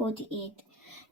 48।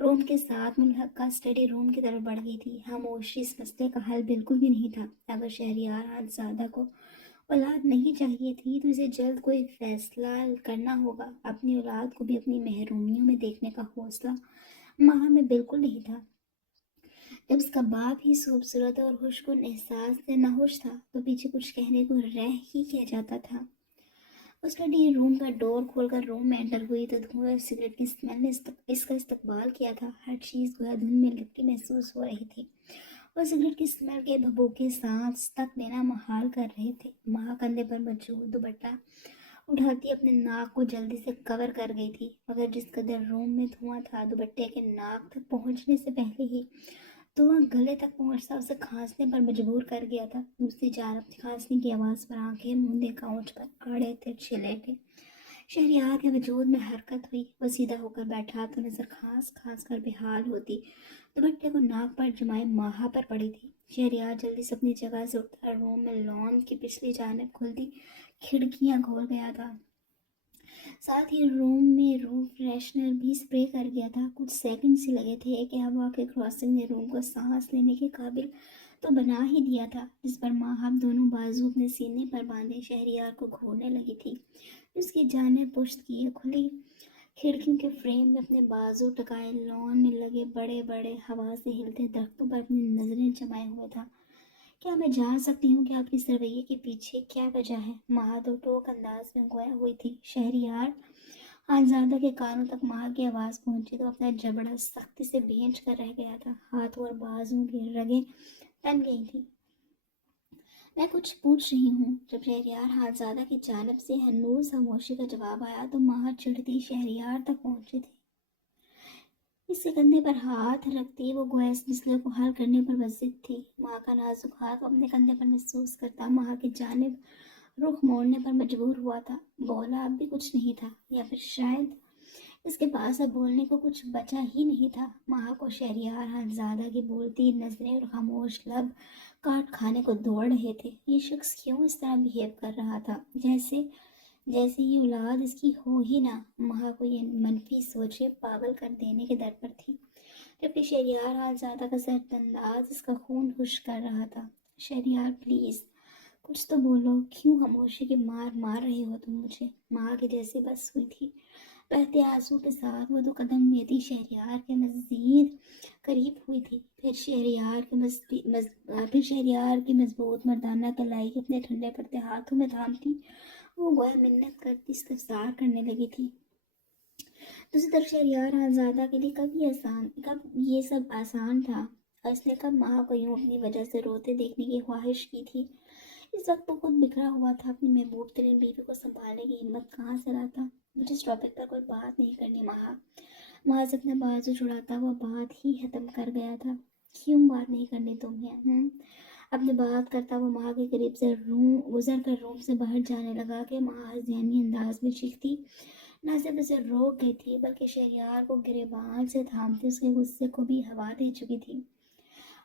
روم کے ساتھ ملحقہ اسٹڈی روم کی طرف بڑھ گئی تھی۔ خاموشی اس مسئلے کا حل بالکل بھی نہیں تھا۔ اگر شہریار حاجزادہ کو اولاد نہیں چاہیے تھی تو اسے جلد کوئی فیصلہ کرنا ہوگا۔ اپنی اولاد کو بھی اپنی محرومیوں میں دیکھنے کا حوصلہ ماہ میں بالکل نہیں تھا۔ جب اس کا باپ ہی خوبصورت اور خوشگوار احساس سے ناخوش تھا تو پیچھے کچھ کہنے کو رہ ہی کیا جاتا تھا۔ اسٹڈی روم کا ڈور کھول کر روم میں انٹر ہوئی تو دھوئیں اور سگریٹ کی اسمیل نے اس کا استقبال کیا تھا۔ ہر چیز گویا دھند میں لپٹی محسوس ہو رہی تھی اور سگریٹ کی اسمیل کے بھبوکے سانس تک لینا محال کر رہے تھے۔ ماں کندھے پر موجود دوپٹہ اٹھاتی اپنے ناک کو جلدی سے کور کر گئی تھی، مگر جس قدر روم میں دھواں تھا دوپٹے کے ناک تک پہنچنے سے پہلے ہی دھواں گلے تک پہنچتا اسے کھانسنے پر مجبور کر گیا تھا۔ دوسری جانب کھانسنے کی آواز پر آنکھیں موندے کاؤنچ پر آڑے ترچھے لیٹے شہریار کے وجود میں حرکت ہوئی۔ وہ سیدھا ہو کر بیٹھا تو نظر کھانس کھانس کر بحال ہوتی دوپٹے کو ناک پر جمائے ماہا پر پڑی تھی۔ شہریار جلدی سے اپنی جگہ سے اٹھا روم میں لان کی پچھلی جانب کھلتی کھڑکیاں کھول گیا تھا۔ ساتھ ہی روم میں روم فریشنر بھی اسپرے کر گیا تھا۔ کچھ سیکنڈ سے لگے تھے کہ ہوا کے کراسنگ نے روم کو سانس لینے کے قابل تو بنا ہی دیا تھا، جس پر ماہم دونوں بازو اپنے سینے پر باندھے شہریار کو گھورنے لگی تھی۔ اس کی جانب پشت کیے کھلی کھڑکیوں کے فریم میں اپنے بازو ٹکائے لان میں لگے بڑے بڑے ہوا سے ہلتے درختوں پر اپنی نظریں جمائے ہوئے تھا۔ کیا میں جان سکتی ہوں کہ آپ کی اس رویے کے پیچھے کیا وجہ ہے؟ ماہ تو ٹوک انداز میں گویا ہوئی تھی۔ شہریار حاجزادہ کے کانوں تک ماہ کی آواز پہنچی تو اپنا جبڑا سختی سے بھینچ کر رہ گیا تھا۔ ہاتھوں اور بازوں کی رگیں تن گئی تھی۔ میں کچھ پوچھ رہی ہوں۔ جب شہریار حاجزادہ کی جانب سے ہنوز خاموشی کا جواب آیا تو ماہ چڑھتی شہریار تک پہنچی تھی۔ اس کے کندھے پر ہاتھ رکھتی وہ گویا اس مسئلے کو حل کرنے پر بضد تھی۔ ماہ کا نازک ہاتھ اپنے کندھے پر محسوس کرتا ماہ کی جانب رخ موڑنے پر مجبور ہوا تھا۔ بولا اب بھی کچھ نہیں تھا، یا پھر شاید اس کے پاس اب بولنے کو کچھ بچا ہی نہیں تھا۔ ماہ کو شہریار حاجزادہ کی بولتی نظریں اور خاموش لب کاٹ کھانے کو دوڑ رہے تھے۔ یہ شخص کیوں اس طرح بہیو کر رہا تھا جیسے یہ اولاد اس کی ہو ہی نہ؟ ماہ کو یہ منفی سوچیں پاگل کر دینے کے در پر تھی، جبکہ شہریار حاجزادہ کا سرد انداز اس کا خون خشک کر رہا تھا۔ شہریار پلیز کچھ تو بولو، کیوں خاموشی کی مار رہے ہو تم مجھے؟ ماہ کے جیسے بس ہوئی تھی۔ بہتے آنسو کے ساتھ وہ 2 قدم لیتی شہریار کے مزید قریب ہوئی تھی۔ پھر شہریار کی مضبوط مردانہ کلائی اپنے ٹھنڈے پڑتے ہاتھوں میں تھامتی وہ گویا منت کرتی استفسار کرنے لگی تھی۔ دوسری طرف شہریار حاجزادہ کے لیے کب یہ سب آسان تھا، اور اس نے کب ماہ کو یوں اپنی وجہ سے روتے دیکھنے کی خواہش کی تھی؟ اس وقت وہ خود بکھرا ہوا تھا، اپنی محبوب ترین بیوی کو سنبھالنے کی ہمت کہاں سے لاتا؟ مجھے اس ٹاپک پر کوئی بات نہیں کرنی ماہ سے اپنے بازو چھڑاتا ہوا بات ہی ختم کر گیا تھا۔ کیوں بات نہیں کرنی تمہیں؟ اپنے بات کرتا وہ ماہ کے قریب سے گزر کر روم سے باہر جانے لگا کہ ماہ ذہنی انداز میں چیختی نہ صرف اسے روک گئی تھی بلکہ شہریار کو گریبان سے تھامتے اس کے غصے کو بھی ہوا دے چکی تھی۔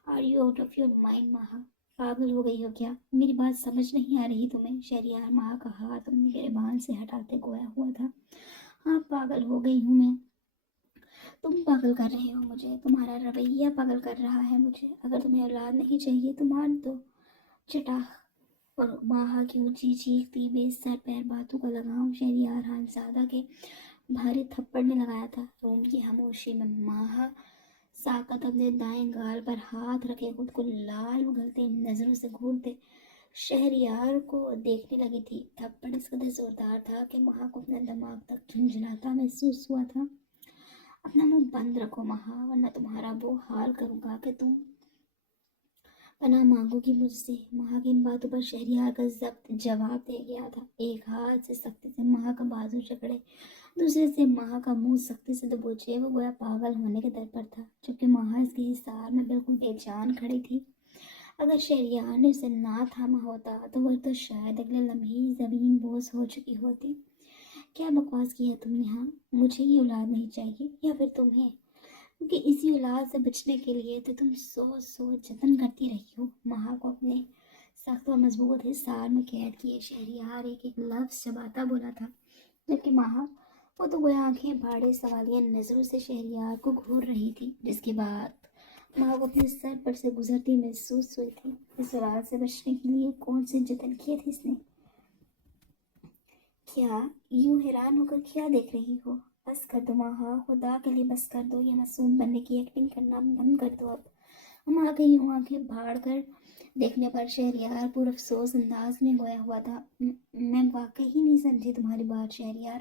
Are you out of your mind ماہ؟ پاگل ہو گئی ہو کیا؟ میری بات سمجھ نہیں آ رہی تمہیں؟ شہریار ماہ کا ہاتھ اپنے گریبان سے ہٹاتے گویا ہوا تھا۔ ہاں پاگل ہو گئی ہوں میں۔ تم پاگل کر رہے ہو مجھے، تمہارا رویہ پاگل کر رہا ہے مجھے۔ اگر تمہیں اولاد نہیں چاہیے تو مار دو۔ چٹاخ! اور ماہ کی اونچی چیختی بے سر پیر باتوں کا لگام شہریار حاجزادہ کے بھاری تھپڑ نے لگایا تھا۔ روم کی خاموشی میں ماہ ساکت اپنے دائیں گال پر ہاتھ رکھے خود کو لال اگلتے نظروں سے گھورتے شہریار کو دیکھنے لگی تھی۔ تھپڑ اس قدر زوردار تھا کہ ماہ کو اپنا دماغ تک جھنجھناتا محسوس ہوا تھا۔ اپنا منہ بند رکھو ماہ، ورنہ تمہارا وہ حال کروں گا کہ تم پناہ مانگو گی مجھ سے۔ ماہ کی ان باتوں پر شہریار کا ضبط جواب دے گیا تھا۔ ایک ہاتھ سے سختی سے ماہ کا بازو جکڑے، دوسرے سے ماہ کا منہ سختی سے دبوچے وہ گویا پاگل ہونے کے در پر تھا، جبکہ ماہ اس کے حصار میں بالکل بے جان کھڑی تھی۔ اگر شہریار نے اسے نہ تھاما ہوتا تو شاید اگلے لمحے ہی زمین بوس ہو چکی ہوتی۔ کیا بکواس کی ہے تم نے؟ ہاں مجھے یہ اولاد نہیں چاہیے، یا پھر تمہیں؟ کیونکہ اسی اولاد سے بچنے کے لیے تو تم سو جتن کرتی رہی ہو۔ ماہ کو اپنے سخت اور مضبوط حصار میں قید کیے شہریار ایک لفظ چباتا بولا تھا، جبکہ ماہ وہ تو گویا آنکھیں پھاڑے سوالیہ نظروں سے شہریار کو گھور رہی تھی، جس کے بعد ماں کو اپنے سر پر سے گزرتی محسوس ہوئی تھی۔ اس سوال سے بچنے کے لیے کون سے جتن کیے تھے اس نے؟ کیا یوں حیران ہو کر کیا دیکھ رہی ہو؟ بس کر دو ماں، خدا کے لیے بس کر دو، یہ معصوم بننے کی ایکٹنگ کرنا بند کر دو اب۔ ماں کے یوں آنکھیں بھاڑ کر دیکھنے پر شہریار پر افسوس انداز میں گویا ہوا تھا۔ میں واقعی نہیں سمجھی تمہاری بات شہریار۔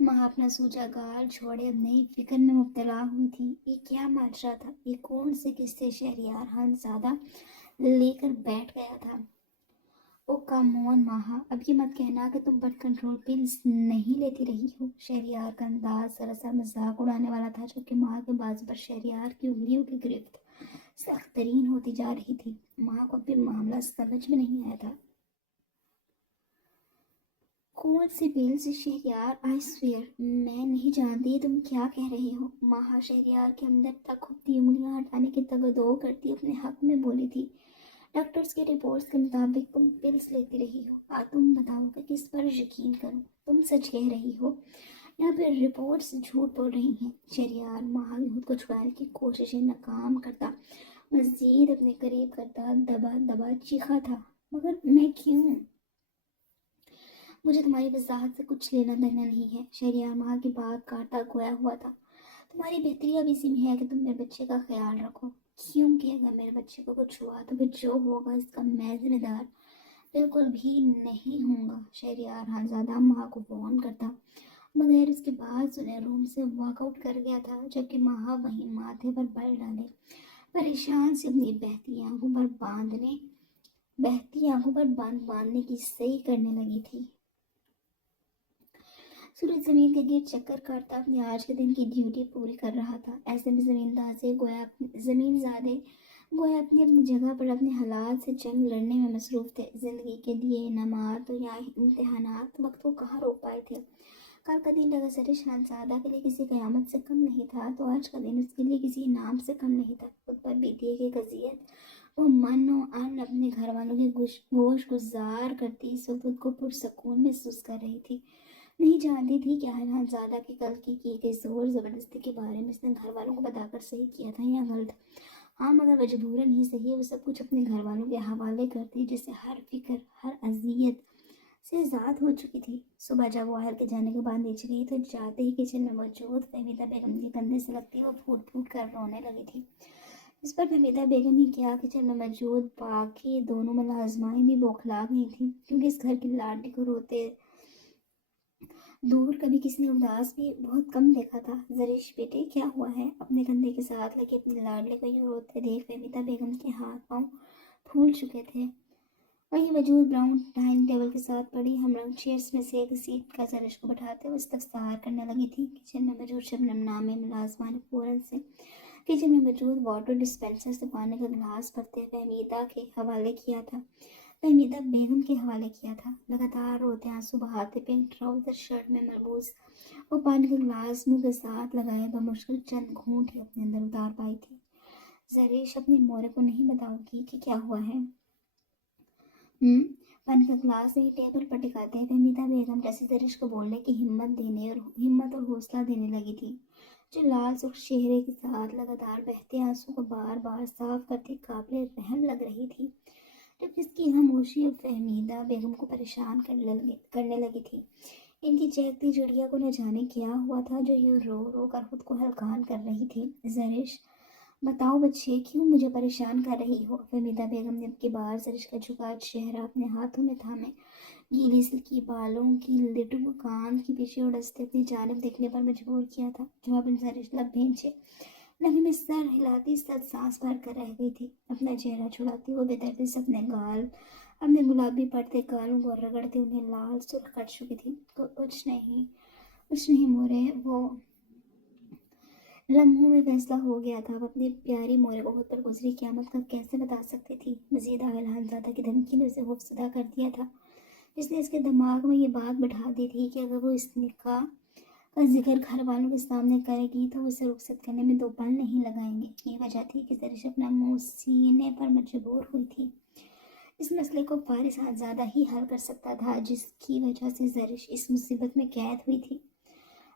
ماں اپنا سوجا گال چھوڑے اب نئی فکر میں مبتلا ہوئی تھی۔ یہ کیا ماجرا تھا؟ یہ کون سے قصے شہریار زیادہ لے کر بیٹھ گیا تھا؟ او کم آن ماہا، اب یہ مت کہنا کہ تم برتھ کنٹرول پلز نہیں لیتی رہی ہو۔ شہریار کا انداز سراسر مذاق اڑانے والا تھا، جبکہ ماں کے بازو پر شہریار کی انگلیوں کی گرفت سخت ترین ہوتی جا رہی تھی۔ ماں کو اب معاملہ سمجھ میں نہیں آیا تھا۔ کون سی پلز شہریار؟ آئی سویئر میں نہیں جانتی تم کیا کہہ رہے ہو۔ ماہا شہریار کے اندر تک کھپتی انگلیاں ہٹانے کی تگدو کرتی اپنے حق میں بولی تھی۔ ڈاکٹرز کی رپورٹس کے مطابق تم پلز لیتی رہی ہو۔ تم بتاؤ کہ کس پر یقین کروں؟ تم سچ کہہ رہی ہو یا پھر رپورٹس جھوٹ بول رہی ہیں؟ شہریار ماہا کی خود کو چھڑانے کی کوششیں ناکام کرتا مزید اپنے قریب کرتا دبا دبا چیخا تھا، مگر میں کیوں؟ مجھے تمہاری وضاحت سے کچھ لینا دینا نہیں ہے۔ شہریار ماہا کی بات کاٹتا گویا ہوا تھا۔ تمہاری بہتری اب اسی میں ہے کہ تم میرے بچے کا خیال رکھو، کیونکہ اگر میرے بچے کو کچھ ہوا تو پھر جو ہوگا اس کا میں ذمہ دار بالکل بھی نہیں ہوں گا۔ شہریار زیادہ ماں کو فون کرتا بغیر اس کی بات سنے روم سے واک آؤٹ کر گیا تھا، جبکہ ماں وہیں ماتھے پر بل ڈالے پریشان سے اپنی بہتی آنکھوں پر باندھنے کی صحیح کرنے لگی تھی۔ سورج زمین کے گرد چکر کاٹتا اپنے آج کے دن کی ڈیوٹی پوری کر رہا تھا۔ ایسے میں زمین زادے گویا اپنی اپنی جگہ پر اپنے حالات سے جنگ لڑنے میں مصروف تھے۔ زندگی کے دیے انعامات یا امتحانات وقت کو کہاں روک پائے تھے۔ کل کا دن اگر زرش خانزادہ کے لیے کسی قیامت سے کم نہیں تھا تو آج کا دن اس کے لیے کسی انعام سے کم نہیں تھا۔ خود پر بیتی ایک اذیت وہ من و ان اپنے گھر والوں کی گوش گزار کرتی اس وقت خود کو پرسکون محسوس کر رہی تھی۔ نہیں جانتی تھی کہ حیران زادہ کی کل کی گئی زور زبردستی کے بارے میں اس نے گھر والوں کو بتا کر صحیح کیا تھا یا غلط۔ مگر مجبوراً ہی صحیح وہ سب کچھ اپنے گھر والوں کے حوالے کرتی، جس سے ہر فکر ہر اذیت سے آزاد ہو چکی تھی۔ صبح جب وہ اہل کے جانے کے بعد نیچے گئی تو جاتے ہی کچن میں موجود فہمیدہ بیگم کے کندھے سے لگتی وہ پھوٹ پھوٹ کر رونے لگی تھی۔ اس پر فہمیدہ بیگم ہی کیا کچن میں موجود باقی دونوں ملازمائیں بھی بوکھلا گئی تھیں، کیونکہ اس گھر کی لاڈلی کو روتے دور کبھی کسی نے اداس بھی بہت کم دیکھا تھا۔ زرش بیٹے کیا ہوا ہے؟ اپنے کندھے کے ساتھ لگے اپنے لاڈلے کو یوں روتے دیکھ فہمیدہ بیگم کے ہاتھ پاؤں پھول چکے تھے۔ وہیں موجود براؤن ڈائننگ ٹیبل کے ساتھ پڑی ہم رنگ چیئرز میں سے ایک سیٹ کا زرش کو بٹھاتے ہوئے استفسار کرنے لگی تھی۔ کچن میں موجود شبنم نامی ملازمہ نے فوراً سے کچن میں موجود واٹر ڈسپینسر سے پانی کا گلاس بھرتے فہمیدہ بیگم کے حوالے کیا تھا۔ لگاتار روتے آنسو بہاتے پنک ٹراؤزر شرٹ میں ملبوس وہ پانی کا گلاس منہ کے ساتھ لگائے بمشکل چند گھونٹ ہی اپنے اندر اتار پائی تھی۔ زرش اپنے مورے کو نہیں بتاؤ گی کہ کیا ہوا ہے؟ پانی کا گلاس وہی ٹیبل پر ٹکاتے فہمیدہ بیگم جیسے زرش کو بولنے کی ہمت اور حوصلہ دینے لگی تھی، جو لال سرخ چہرے کے ساتھ لگاتار بہتے آنسو کو بار بار صاف کرتی قابل رحم لگ رہی تھی، جب اس کی خاموشی اب فہمیدہ بیگم کو پریشان کرنے لگی تھی۔ ان کی چہکتی چڑیا کو نہ جانے کیا ہوا تھا جو یوں رو رو کر خود کو ہلکان کر رہی تھی۔ زرش بتاؤ بچے، کیوں مجھے پریشان کر رہی ہو؟ فہمیدہ بیگم نے اب کی بار زرش کا جھکا چہرہ اپنے ہاتھوں میں تھامے گیلی سلکی بالوں کی لٹو کو کان کے پیچھے اڑستے اپنی جانب دیکھنے پر مجبور کیا تھا۔ جواباً زرش لب بھینچے نمی میں سر ہلاتی سانس بھر کر رہ گئی تھی، اپنا چہرہ چھڑاتی وہ بے دردی سے اپنے گلابی پڑتے گالوں کو رگڑتے انہیں لال سرخ کر چکی تھی۔ کچھ نہیں مورے، وہ لمحوں میں فیصلہ ہو گیا تھا۔ اب اپنی پیاری مورے کو خود پر گزری قیامت کا کیسے بتا سکتی تھی؟ مزید اعلان زادہ کی دھمکی نے اسے خوفزدہ کر دیا تھا، جس نے اس کے دماغ میں یہ بات بٹھا دی تھی کہ اگر وہ اس نکاح کا ذکر گھر والوں کے سامنے کرے گی تو وہ اسے رخصت کرنے میں 2 پل نہیں لگائیں گے۔ یہ وجہ تھی کہ زرش اپنا منہ سینے پر مجبور ہوئی تھی۔ اس مسئلے کو فارس زادہ ہی حل کر سکتا تھا، جس کی وجہ سے زرش اس مصیبت میں قید ہوئی تھی۔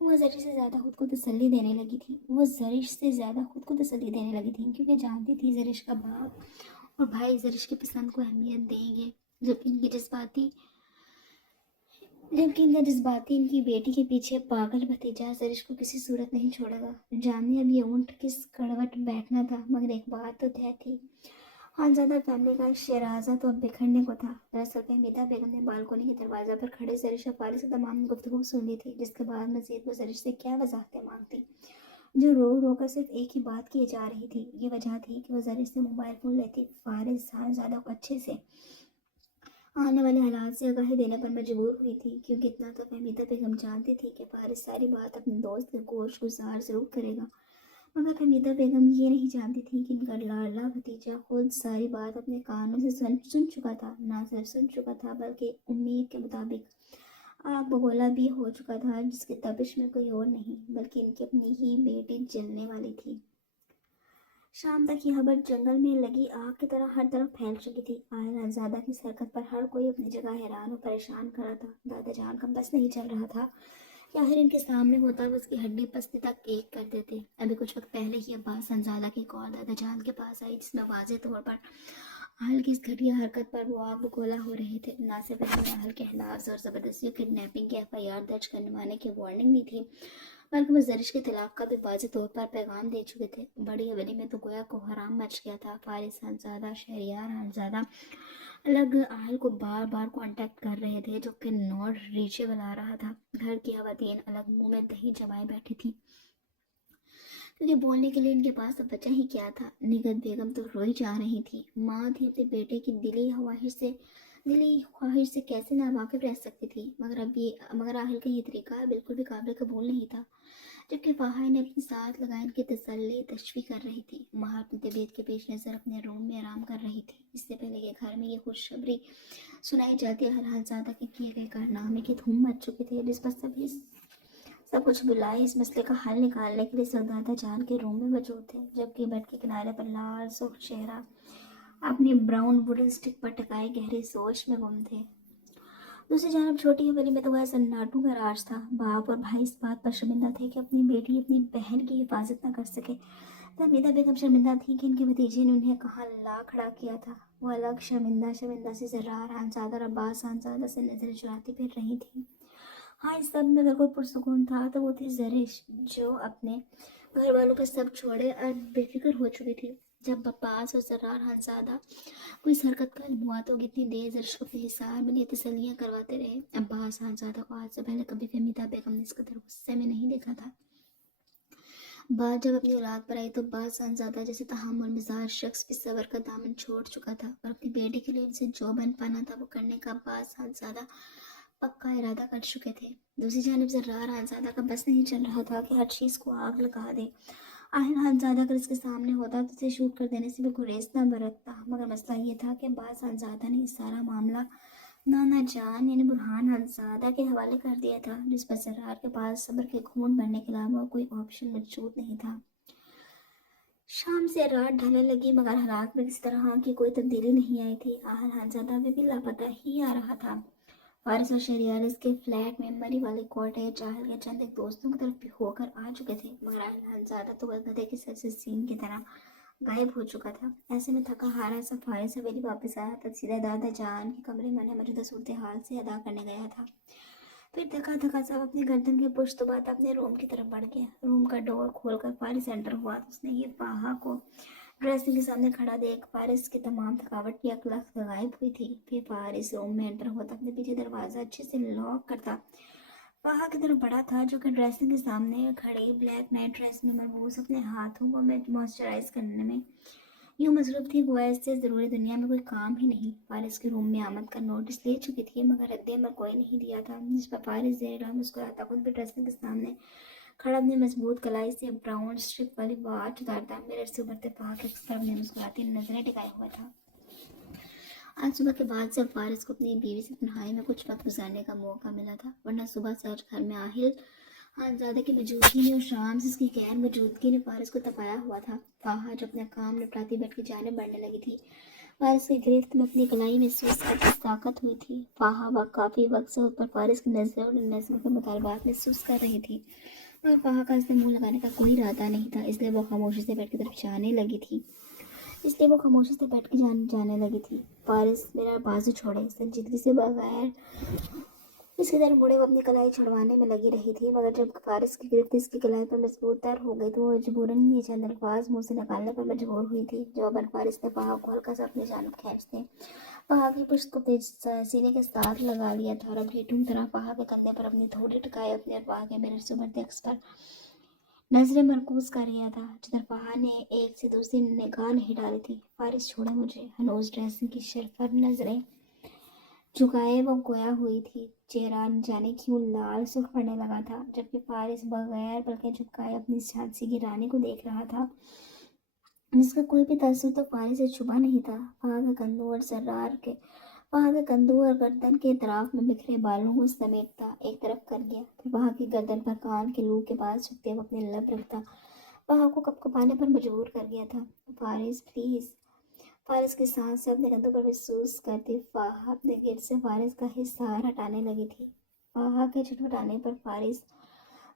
وہ زرش سے زیادہ خود کو تسلی دینے لگی تھی، وہ زرش سے زیادہ خود کو تسلی دینے لگی تھی، کیونکہ جانتی تھی زرش کا باپ اور بھائی زرش کی پسند کو اہمیت دیں گے، جبکہ ان کا جذباتی ان کی بیٹی کے پیچھے پاگل بھتیجا زرش کو کسی صورت نہیں چھوڑے گا۔ جاننے اب یہ اونٹ کس کڑوٹ بیٹھنا تھا، مگر ایک بات تو طے تھی، خانزادہ فیملی کا شیرازہ تو اب بکھرنے کو تھا۔ دراصل فہمیدہ بیگم نے بالکونی کے دروازے پر کھڑے زرش اور فارس کی تمام گفتگو سن لی تھی، جس کے بعد مزید وہ زرش سے کیا وضاحتیں مانگتی، جو رو رو کر صرف ایک ہی بات کی جا رہی تھی۔ یہ وجہ تھی کہ وہ زرش سے موبائل فون لیتی، فارس خانزادہ کو اچھے سے آنے والے حالات سے آگاہی دینے پر مجبور ہوئی تھی، کیونکہ اتنا تو فہمیدہ بیگم جانتی تھی کہ فارس ساری بات اپنے دوست کے گوش گزار ضرور کرے گا، مگر فہمیدہ بیگم یہ نہیں جانتی تھی کہ ان کا لاڈلا بھتیجا خود ساری بات اپنے کانوں سے سن چکا تھا، نہ صرف سن چکا تھا بلکہ امید کے مطابق آگ بگولا بھی ہو چکا تھا، جس کی تپش میں کوئی اور نہیں بلکہ ان کی اپنی ہی بیٹی جلنے والی تھی۔ شام تک یہ خبر جنگل میں لگی آگ کی طرح ہر طرف پھیل چکی تھی۔ خانزادہ کی اس حرکت پر ہر کوئی اپنی جگہ حیران و پریشان کھڑا تھا۔ دادا جان کا بس نہیں چل رہا تھا کہ آخر ان کے سامنے ہوتا وہ اس کی ہڈی پستی تک ایک کر دیتے۔ ابھی کچھ وقت پہلے ہی عباس خانزادہ کی کال دادا جان کے پاس آئی، جس میں واضح طور پر اہل کی اس گھٹیا حرکت پر وہ آگ بگولا ہو رہے تھے۔ نہ صرف انہوں نے اہل کے خلاف زور زبردستی اور کڈنیپنگ کی FIR درج کروانے کی وارننگ دی تھی، بلکہ وہ زرش کے طلاق کا بھی واضح طور پر پیغام دے چکے تھے۔ بڑی حویلی میں تو گویا کو حرام مچ گیا تھا۔ فارس خانزادہ، شہریار خانزادہ الگ اہل کو بار بار کانٹیکٹ کر رہے تھے، جو کہ ناٹ ریچیبل آ رہا تھا۔ گھر کی خواتین الگ منہ میں دہی جمائے بیٹھی تھی، کیونکہ بولنے کے لیے ان کے پاس اب بچہ ہی کیا تھا۔ نگہت بیگم تو روئی جا رہی تھی، ماں تھی، اپنے بیٹے کی دلی خواہش سے کیسے ناواقف رہ سکتی تھی، مگر اہل کا یہ طریقہ بالکل بھی قابل قبول نہیں تھا۔ جبکہ فاہا نے اپنے ساتھ لگا ان کی تسلی تشفی کر رہی تھی، ماں اپنی طبیعت کے پیش نظر اپنے روم میں آرام کر رہی تھی۔ اس سے پہلے کہ گھر میں یہ خوشخبری سنائی جاتی، خانزادہ کے کیے گئے کارنامے کی دھوم مچ چکی تھی، جس پر سب کچھ بلائے اس مسئلے کا حل نکالنے کے لیے سردادا جان کے روم میں موجود تھے، جبکہ بیڈ کے کنارے پر لال سرخ چہرہ اپنی براؤن ووڈن سٹک پر ٹکائے گہری سوچ میں گم تھے۔ دوسری جانب چھوٹی حویلی میں تو وہ سناٹو کا راج تھا۔ باپ اور بھائی اس بات پر شرمندہ تھے کہ اپنی بیٹی اپنی بہن کی حفاظت نہ کر سکے۔ حمیدہ بیگم شرمندہ تھی کہ ان کے بھتیجے نے انہیں کہاں لا کھڑا کیا تھا۔ وہ الگ شرمندہ سی زرار خانزادہ اور عباس خانزادہ سے نظر چراتی پھر رہی تھی۔ ہاں، اس سب میں اگر کوئی پرسکون تھا تو وہ تھی زرش، جو اپنے گھر والوں کا سب چھوڑے اور بے فکر ہو چکی تھی۔ جب عباس اور زرار خانزادہ کو اس حرکت کا علم ہوا تو کتنی دیر زرش کو اپنے حصار میں لیے تسلیاں کرواتے رہے۔ عباس خانزادہ کو آج سے پہلے کبھی فہمیدہ بیگم نے اس قدر غصے میں نہیں دیکھا تھا۔ بات جب اپنی اولاد پر آئی تو عباس خانزادہ جیسے تحمل مزاج شخص بھی صبر کا دامن چھوڑ چکا تھا، اور اپنی بیٹی کے لیے ان سے جو بن پانا تھا وہ کرنے کا عباس خانزادہ پکا ارادہ کر چکے تھے۔ دوسری جانب زرار خانزادہ کا بس نہیں چل رہا تھا کہ ہر چیز کو آگ لگا دے۔ آہن خانزادہ اگر اس کے سامنے ہوتا تو اسے شوٹ کر دینے سے بھی گریز نہ برتتا، مگر مسئلہ یہ تھا کہ عباس خانزادہ نے یہ سارا معاملہ نانا جان یعنی برہان خانزادہ کے حوالے کر دیا تھا، جس پر زرار کے پاس صبر کے گھونٹ بھرنے کے علاوہ کوئی آپشن موجود نہیں تھا۔ شام سے رات ڈھلنے لگی، مگر حالات میں کسی طرح کی کوئی تبدیلی نہیں آئی تھی۔ آہن خانزادہ بھی لاپتہ ہی آ رہا تھا۔ فارس اور شہریار اس کے فلیٹ میں مری والے کوٹیج اہل کے چند ایک دوستوں کی طرف بھی ہو کر آ چکے تھے، مگر اہل خانزادہ تو گدھے کے سر سے سینگ کی طرح غائب ہو چکا تھا۔ ایسے میں تھکا ہارا سا فارس حویلی واپس آیا تھا، سیدھا دادا جان کے کمرے میں انہیں موجودہ صورتحال سے ادا کرنے گیا تھا۔ پھر تھکا سب اپنے گردن کے پشت بات اپنے روم کی طرف بڑھ گیا۔ روم کا ڈور کھول کر فارس انٹر ہوا تو اس نے یہ فاہا کو ڈریسنگ کے سامنے کھڑا دیکھ فارس کی تمام تھکاوٹ یک لخت غائب ہوئی تھی۔ پھر فارس روم میں انٹر ہوتا اپنے پیچھے دروازہ اچھے سے لاک کرتا فاہا کی طرف بڑا تھا، جو کہ ڈریسنگ کے سامنے کھڑی بلیک نائٹ ڈریس میں ملبوس اپنے ہاتھوں کو موئسچرائز کرنے میں یوں مصروف تھی گویا اس سے ضروری دنیا میں کوئی کام ہی نہیں۔ فارس کے روم میں آمد کا نوٹس لے چکی تھی، مگر رد عمل کوئی نہیں دیا تھا، جس پر فارس زیر لب مسکراتا خود بھی ڈریسنگ کے سامنے کھڑا اپنی مضبوط کلائی سے براؤن اسٹرپ والی واچ اتارتا مرر سے ابھرتے پاک ایکس پر اپنی مسکراتی نظریں ٹکائے ہوا تھا۔ آج صبح کے بعد سے فارس کو اپنی بیوی سے تنہائی میں کچھ وقت گزارنے کا موقع ملا تھا، ورنہ صبح سے آج گھر میں آہل خانزادہ کی موجودگی نے اور شام سے اس کی غیر موجودگی نے فارس کو تپایا ہوا تھا۔ فاہا جو اپنا کام نپٹاتی بیڈ کی جانب بڑھنے لگی تھی، فارس کی گرفت میں اپنی کلائی محسوس کرتی طاقت ہوئی تھی. فہا کافی وقت سے اس پر فارس کی نظریں اور نظموں کے مطالبات محسوس کر رہی تھی، اور فہا کا اس سے منہ لگانے کا کوئی ارادہ نہیں تھا. اس لیے وہ خاموشی سے بیٹھ کی طرف جانے لگی تھی. فارس میرا بازو چھوڑے. سنجیدگی سے بغیر اس کی طرف مڑے وہ اپنی کلائی چھڑوانے میں لگی رہی تھی، مگر جب فارس کی گرفت اس کی کلائی پر مضبوط تر ہو گئی تو وہ مجبوراً یہ چند الفاظ منہ سے نکالنے پر مجبور ہوئی تھی. جواباً فارس نے فہا کو ہلکا سا اپنی جانب کھینچتے فہا کی پشت کو سینے کے ساتھ لگا لیا تھا، اور اب ٹھیٹھوں طرح فہا کے کندھے پر اپنی تھوڑی ٹکائے اپنے اور فہا کے مرر سے ابھرتے عکس پر نظریں مرکوز کر رہا تھا، جدھر فہا نے ایک سے دوسری نگاہ نہیں ڈالی تھی. فارس چھوڑے مجھے. ہنوز ڈریسنگ کی شیلف پر نظریں جھکائے وہ گویا ہوئی تھی. چہرہ نہ جانے کیوں لال سرخ پڑنے لگا تھا، جبکہ فارس بغیر پلکیں جھپکائے اپنی جھانسی کی رانی کو دیکھ رہا تھا، جس کا کوئی بھی تاثر تو فارس سے چھپا نہیں تھا. فہا کے کندھوں اور گردن کے اطراف میں بکھرے بالوں کو سمیٹتا ایک طرف کر گیا، پھر فہا کی گردن پر کان کے لوگ کے پاس جھکتے وہ اپنے لب رکھتا فہا کو کپکپانے پر مجبور کر گیا تھا. فارس پلیز. فارس کی سانس سے اپنے کندھوں پر محسوس کرتی فہا اپنے گرد سے فارس کا حصار ہٹانے لگی تھی. فہا کے چھٹپٹانے پر فارس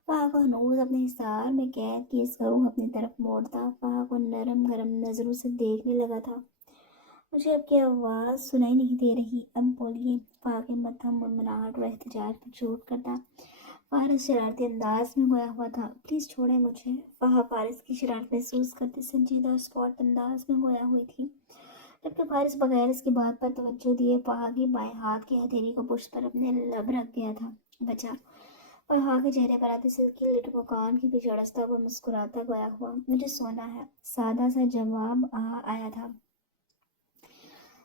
فہا کو ہنوز اپنے حصار میں قید کی اس کا روح اپنی طرف موڑتا فہا کو نرم گرم نظروں سے دیکھنے لگا تھا. مجھے آپ کی آواز سنائی نہیں دے رہی، اب بولیے. فہا کے متھا منمناہٹ اور احتجاج پر چوٹ کرتا فارس شرارتی انداز میں گویا ہوا تھا. پلیز چھوڑیں مجھے. فہا فارس کی شرارت محسوس کرتی سنجیدہ اور اسپاٹ انداز میں گویا ہوئی تھی، جبکہ فارس بغیر اس کی بات پر توجہ دیے فہا کی بائیں ہاتھ کی ہتھیلی کو پشت پر اپنے لب رکھ گیا تھا. بچا. فہا کے چہرے پر آتی سلکی لٹ کو کان کے پیچھے اڑستا ہوا مسکراتا گویا ہوا. مجھے سونا ہے. سادہ سا جواب آیا تھا.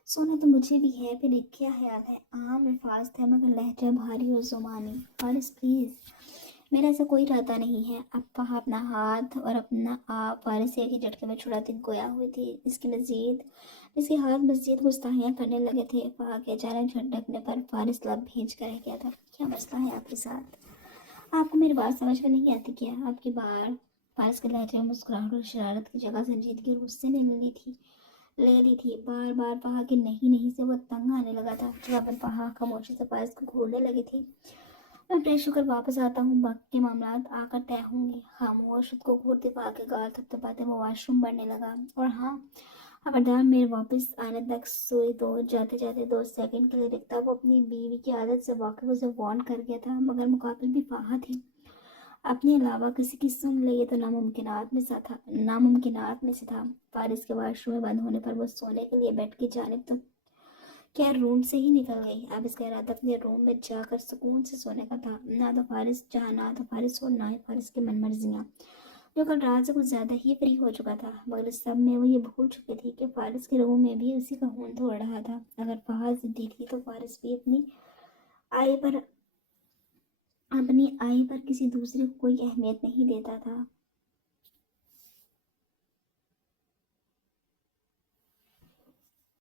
سونا تو مجھے بھی ہے. پھر ایک کیا خیال ہے؟ عام الفاظ تھے مگر لہجہ بھاری اور زمانی. فارس پلیز. میرا ایسا کوئی ارادہ نہیں ہے. اب فہا اپنا ہاتھ اور اپنا آپ فارس سے ایک ہی جھٹکے میں چھڑاتی گویا ہوئی تھی. اس کے ہاتھ مزید گستاخیاں کرنے لگے تھے. فہا کے اچانک جھٹکنے پر فارس لب بھیج کر رہ گیا تھا. کیا مسئلہ ہے آپ کے ساتھ؟ آپ کو میری بات سمجھ میں نہیں آتی کیا؟ آپ کی بار فارس کے لہجے میں مسکراہٹ اور شرارت کی جگہ سنجیدگی اور غصے نے لے لی تھی. بار بار فہا کے نہیں سے وہ تنگ آنے لگا تھا. جواباً فہا خاموشی سے فارس کو گھورنے لگی تھی. میں فریش ہو کر واپس آتا ہوں. باقی کے معاملات آ کر طے ہوں گے. خاموش خود کو گھورتے فہا کے گال تھپتھپاتے وہ واش روم بڑھنے لگا. اور ہاں خبردار، میرے واپس آنے تک سوئی تو جاتے جاتے 2 سیکنڈ کے لیے رکتا. وہ اپنی بیوی کی عادت سے واقف اسے وارن کر گیا تھا، مگر مقابل بھی فہا تھی. اپنے علاوہ کسی کی سن لے یہ تو ناممکنات میں سے تھا. فارس کے واش روم میں بند ہونے پر وہ سونے کے لیے بیڈ کی جانب تو کیا روم سے ہی نکل گئی. اب اس کا ارادہ اپنے روم میں جا کر سکون سے سونے کا تھا. نہ تو فارس اور نہ ہی فارس کی من مرضیاں، جو کل رات سے کچھ زیادہ ہی فری ہو چکا تھا. مگر اس سب میں وہ یہ بھول چکی تھی کہ فارس کے روم میں بھی اسی کا خون دوڑ رہا تھا. اگر فہا ضدی تھی تو فارس بھی اپنی آئی پر کسی دوسرے کو کوئی اہمیت نہیں دیتا تھا.